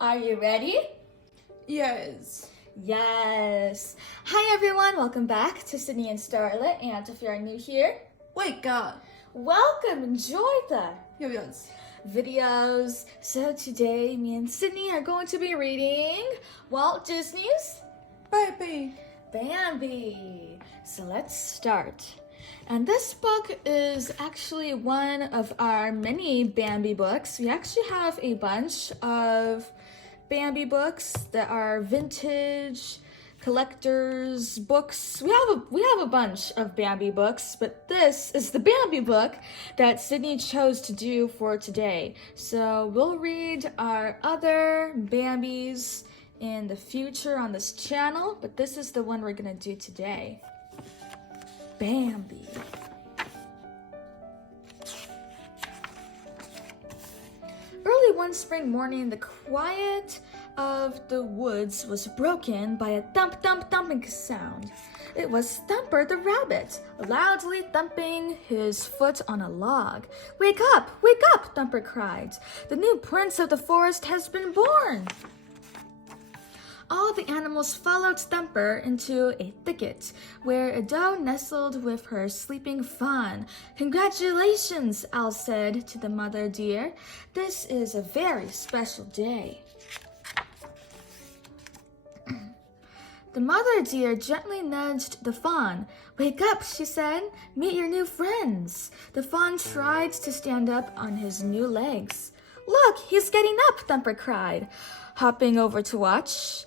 Are you ready? Yes. Yes. Hi everyone, welcome back to Sydney and Starlet. And if you're new here, Wake up. welcome, enjoy the Yes. videos. So today, me and Sydney are going to be reading Walt Disney's Baby. Bambi. So let's start. And this book is actually one of our many Bambi books. We actually have a bunch of Bambi books that are vintage collectors books. We have a bunch of Bambi books, but this is the Bambi book that Sydney chose to do for today. So we'll read our other Bambis in the future on this channel, but this is the one we're gonna do today. Bambi. Early one spring morning, the quiet of the woods was broken by a thumping sound. It was Thumper the rabbit, loudly thumping his foot on a log. Wake up! Wake up! Thumper cried. The new prince of the forest has been born! All the animals followed Thumper into a thicket, where a doe nestled with her sleeping fawn. Congratulations, Al said to the mother deer. This is a very special day. The mother deer gently nudged the fawn. Wake up, she said. Meet your new friends. The fawn tried to stand up on his new legs. Look, he's getting up, Thumper cried, hopping over to watch.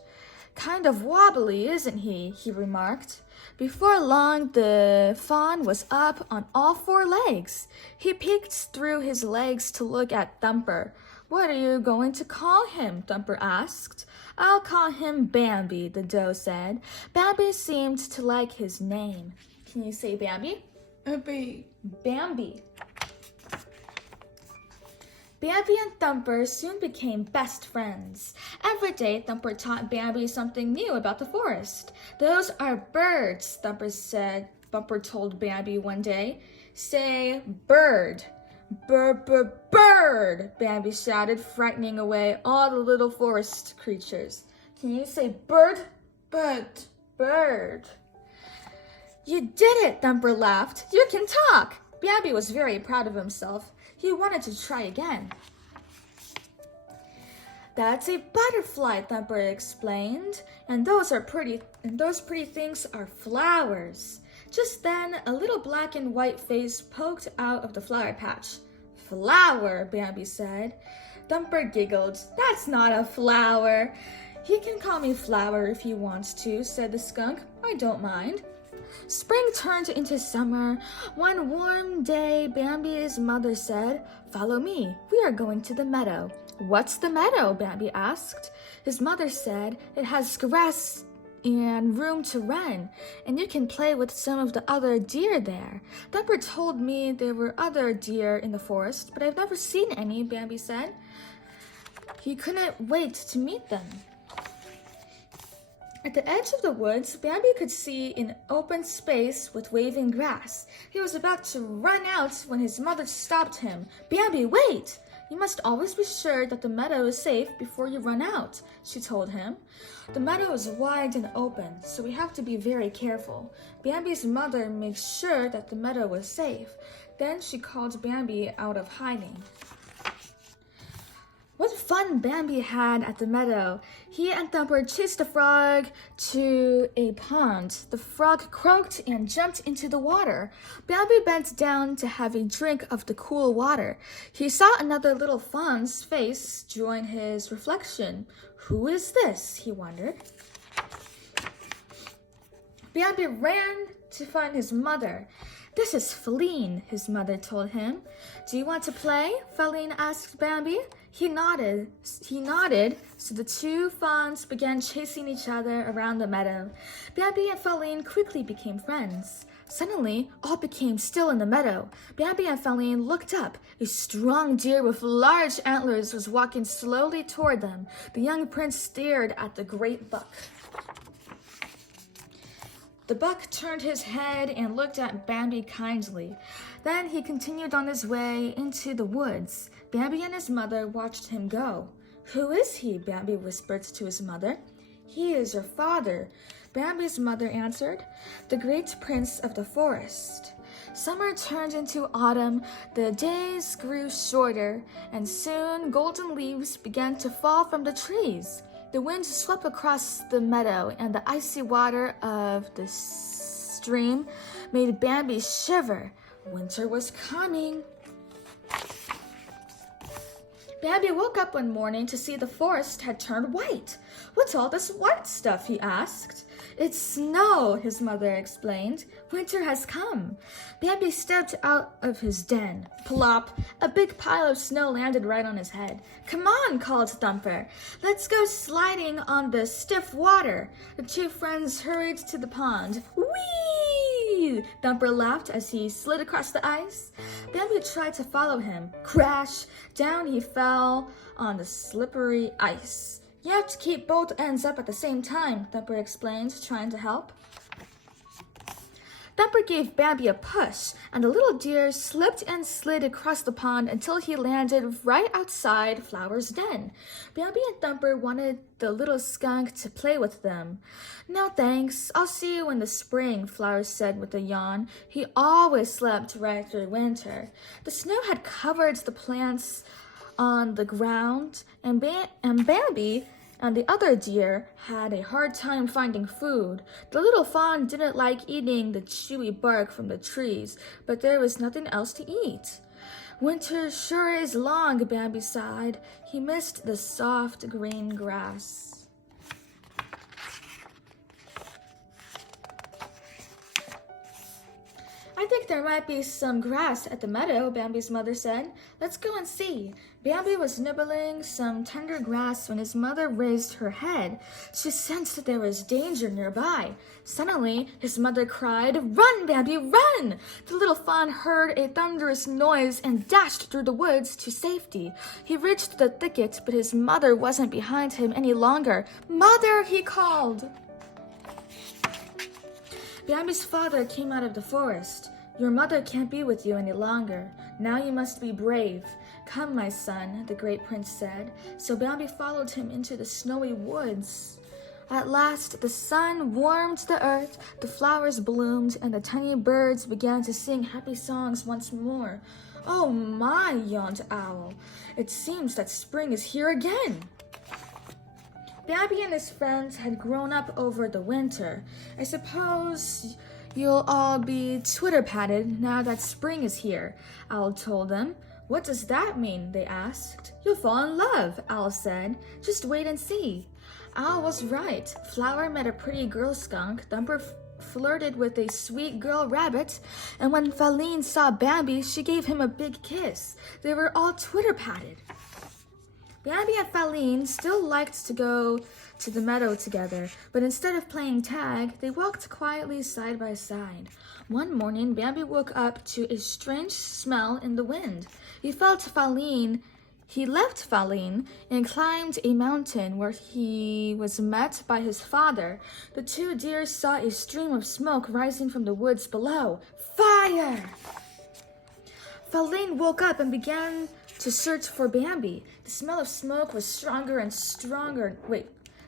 Kind of wobbly, isn't he? He remarked. Before long, the fawn was up on all four legs. He peeked through his legs to look at Thumper. What are you going to call him? Thumper asked. I'll call him Bambi, the doe said. Bambi seemed to like his name. Can you say Bambi? Baby. Bambi. Bambi and Thumper soon became best friends. Every day, Thumper taught Bambi something new about the forest. Those are birds, Thumper told Bambi one day. Say bird. Bird, Bambi shouted, frightening away all the little forest creatures. Can you say bird? Bird. You did it, Thumper laughed. You can talk. Bambi was very proud of himself. He wanted to try again. That's a butterfly, Thumper explained, and those pretty things are flowers. Just then, a little black and white face poked out of the flower patch. Flower, Bambi said. Thumper giggled. That's not a flower. You can call me Flower if you want to, said the skunk. I don't mind. Spring turned into summer. One warm day, Bambi's mother said, Follow me. We are going to the meadow. What's the meadow? Bambi asked. His mother said, It has grass and room to run, and you can play with some of the other deer there. Thumper told me there were other deer in the forest, but I've never seen any, Bambi said. He couldn't wait to meet them. At the edge of the woods, Bambi could see an open space with waving grass. He was about to run out when his mother stopped him. Bambi, wait! You must always be sure that the meadow is safe before you run out, she told him. The meadow is wide and open, so we have to be very careful. Bambi's mother made sure that the meadow was safe. Then she called Bambi out of hiding. What fun Bambi had at the meadow. He and Thumper chased a frog to a pond. The frog croaked and jumped into the water. Bambi bent down to have a drink of the cool water. He saw another little fawn's face join his reflection. Who is this? He wondered. Bambi ran to find his mother. This is Feline, his mother told him. Do you want to play? Feline asked Bambi. He nodded, so the two fawns began chasing each other around the meadow. Bambi and Feline quickly became friends. Suddenly, all became still in the meadow. Bambi and Feline looked up. A strong deer with large antlers was walking slowly toward them. The young prince stared at the great buck. The buck turned his head and looked at Bambi kindly. Then he continued on his way into the woods. Bambi and his mother watched him go. Who is he? Bambi whispered to his mother. He is your father, Bambi's mother answered, the great prince of the forest. Summer turned into autumn, the days grew shorter, and soon golden leaves began to fall from the trees. The wind swept across the meadow, and the icy water of the stream made Bambi shiver. Winter was coming. Bambi woke up one morning to see the forest had turned white. What's all this white stuff? He asked. It's snow, his mother explained. Winter has come. Bambi stepped out of his den. Plop! A big pile of snow landed right on his head. Come on, called Thumper. Let's go sliding on the stiff water. The two friends hurried to the pond. Whee! Thumper laughed as he slid across the ice. Bambi tried to follow him. Crash! Down he fell on the slippery ice. You have to keep both ends up at the same time, Thumper explained, trying to help. Thumper gave Bambi a push, and the little deer slipped and slid across the pond until he landed right outside Flower's den. Bambi and Thumper wanted the little skunk to play with them. No thanks, I'll see you in the spring, Flower said with a yawn. He always slept right through winter. The snow had covered the plants on the ground, and Bambi and the other deer had a hard time finding food. The little fawn didn't like eating the chewy bark from the trees, but there was nothing else to eat. Winter sure is long, Bambi sighed. He missed the soft green grass. I think there might be some grass at the meadow, Bambi's mother said. Let's go and see. Bambi was nibbling some tender grass when his mother raised her head. She sensed that there was danger nearby. Suddenly, his mother cried, Run, Bambi, run! The little fawn heard a thunderous noise and dashed through the woods to safety. He reached the thicket, but his mother wasn't behind him any longer. Mother, he called. Bambi's father came out of the forest. Your mother can't be with you any longer. Now you must be brave. Come, my son, the great prince said. So Bambi followed him into the snowy woods. At last, the sun warmed the earth, the flowers bloomed, and the tiny birds began to sing happy songs once more. Oh my, yawned Owl. It seems that spring is here again. Bambi and his friends had grown up over the winter. I suppose you'll all be twitter-patted now that spring is here, Owl told them. What does that mean? They asked. You'll fall in love, Owl said. Just wait and see. Owl was right. Flower met a pretty girl skunk. Thumper flirted with a sweet girl rabbit. And when Feline saw Bambi, she gave him a big kiss. They were all twitter-patted. Bambi and Feline still liked to go to the meadow together, but instead of playing tag, they walked quietly side by side. One morning, Bambi woke up to a strange smell in the wind. He left Feline and climbed a mountain where he was met by his father. The two deer saw a stream of smoke rising from the woods below. Fire! Feline woke up and began to search for Bambi. The smell of smoke was stronger and stronger.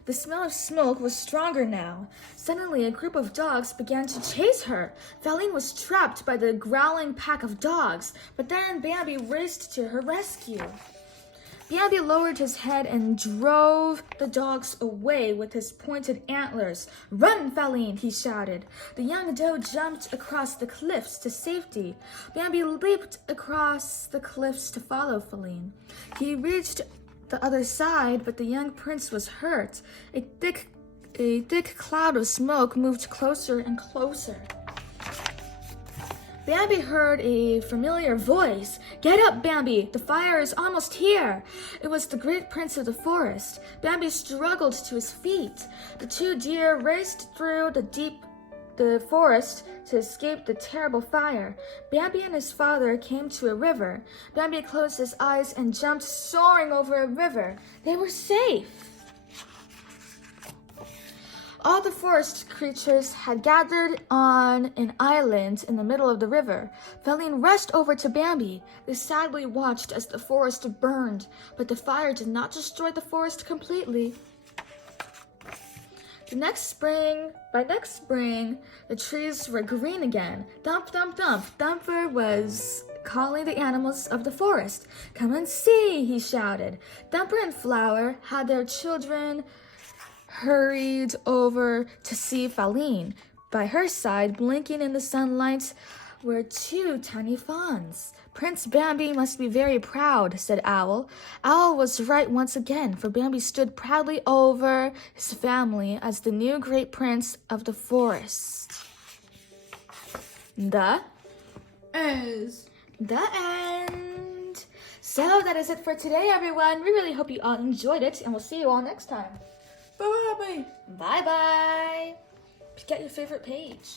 The smell of smoke was stronger now. Suddenly, a group of dogs began to chase her. Feline was trapped by the growling pack of dogs, but then Bambi raced to her rescue. Bambi lowered his head and drove the dogs away with his pointed antlers. Run, Feline, he shouted. The young doe jumped across the cliffs to safety. Bambi leaped across the cliffs to follow Feline. He reached the other side, but the young prince was hurt. A thick cloud of smoke moved closer and closer. Bambi heard a familiar voice. Get up, Bambi! The fire is almost here! It was the great prince of the forest. Bambi struggled to his feet. The two deer raced through the forest to escape the terrible fire. Bambi and his father came to a river. Bambi closed his eyes and jumped soaring over a river. They were safe. All the forest creatures had gathered on an island in the middle of the river. Feline rushed over to Bambi. They sadly watched as the forest burned, but the fire did not destroy the forest completely. By next spring, the trees were green again. Thump, thump, thump. Thumper was calling the animals of the forest. Come and see, he shouted. Thumper and Flower had their children hurried over to see Feline. By her side, blinking in the sunlight, were two tiny fawns. Prince Bambi must be very proud, said Owl. Owl was right once again, for Bambi stood proudly over his family as the new great prince of the forest. The end. So that is it for today, everyone. We really hope you all enjoyed it, and we'll see you all next time. Bye-bye. Bye-bye. Get your favorite page.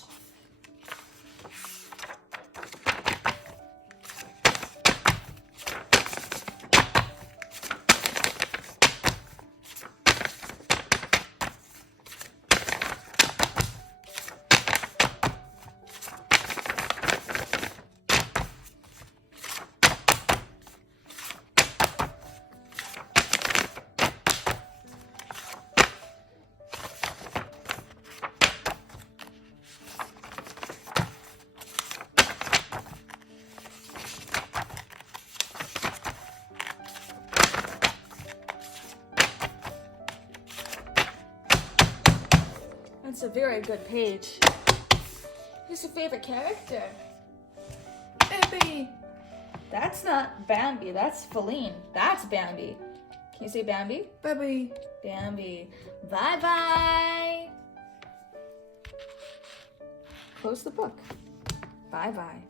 That's a very good page. Who's your favorite character? Bambi. That's not Bambi, that's Feline. That's Bambi. Can you say Bambi? Bambi. Bambi. Bye-bye. Close the book. Bye-bye.